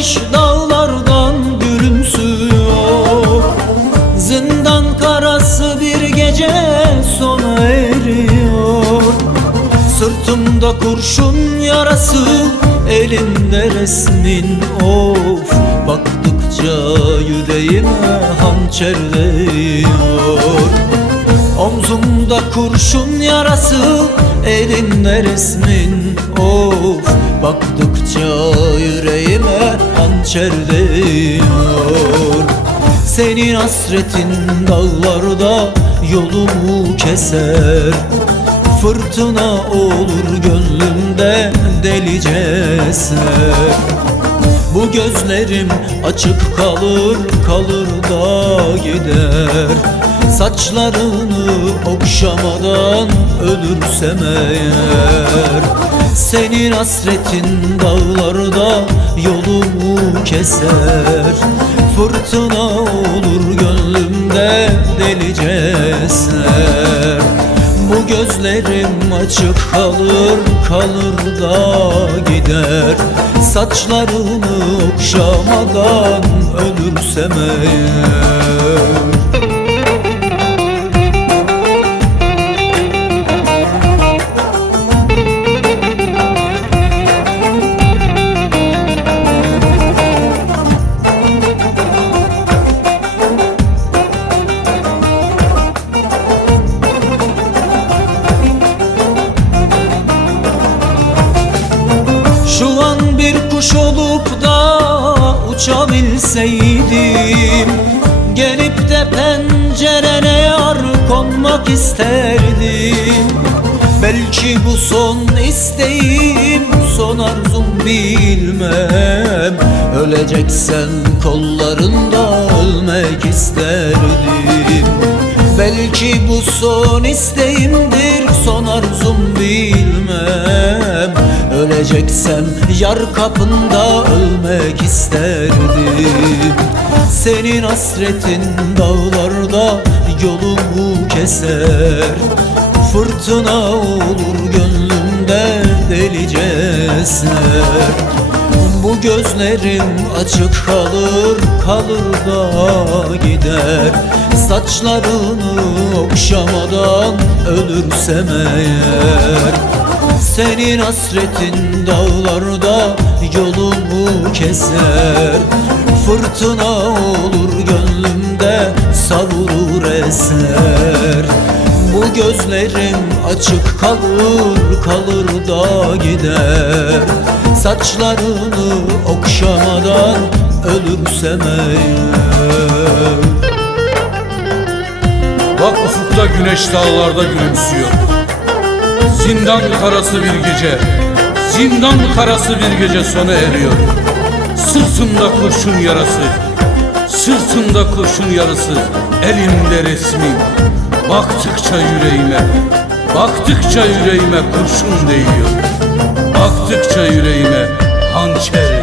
güneş dağlardan gülümsüyor. Zindan karası bir gece sona eriyor. Sırtımda kurşun yarası, elimde resmin of. Baktıkça yüreğime hançer değiyor. Omzumda kurşun yarası, elimde resmin of. Baktıkça yüreğime hançer değiyor. Senin hasretin dağlarda yolumu keser. Fırtına olur gönlümde delice eser. Bu gözlerim açık kalır, kalır da gider. Saçlarını okşamadan ölürsem eğer. Senin hasretin dağlarda yolumu keser. Fırtına olur gönlümde delice eser. Bu gözlerim açık kalır, kalır da gider. Saçlarını okşamadan ölürsem eğer. Şu an bir kuş olup da uçabilseydim, gelip de pencerene yar konmak isterdim. Belki bu son isteğim, son arzum bilmem. Öleceksen kollarında ölmek isterdim. Belki bu son isteğimdir, son arzum bilmem. Öleceksem yar kapında ölmek isterdim. Senin hasretin dağlarda yolumu keser. Fırtına olur gönlümde delice eser. Bu gözlerim açık kalır, kalır da gider. Saçlarını okşamadan ölürsem eğer. Senin hasretin dağlarda yolumu keser. Fırtına olur gönlümde savurur eser. Bu gözlerim açık kalır, kalır da gider. Saçlarını okşamadan ölürsem eğer. Bak ufukta güneş dağlarda gülümsüyor. Zindan karası bir gece, zindan karası bir gece sona eriyor. Sırtımda kurşun yarası, sırtımda kurşun yarası, elimde resmin. Baktıkça yüreğime, baktıkça yüreğime kurşun değiyor. Baktıkça yüreğime hançer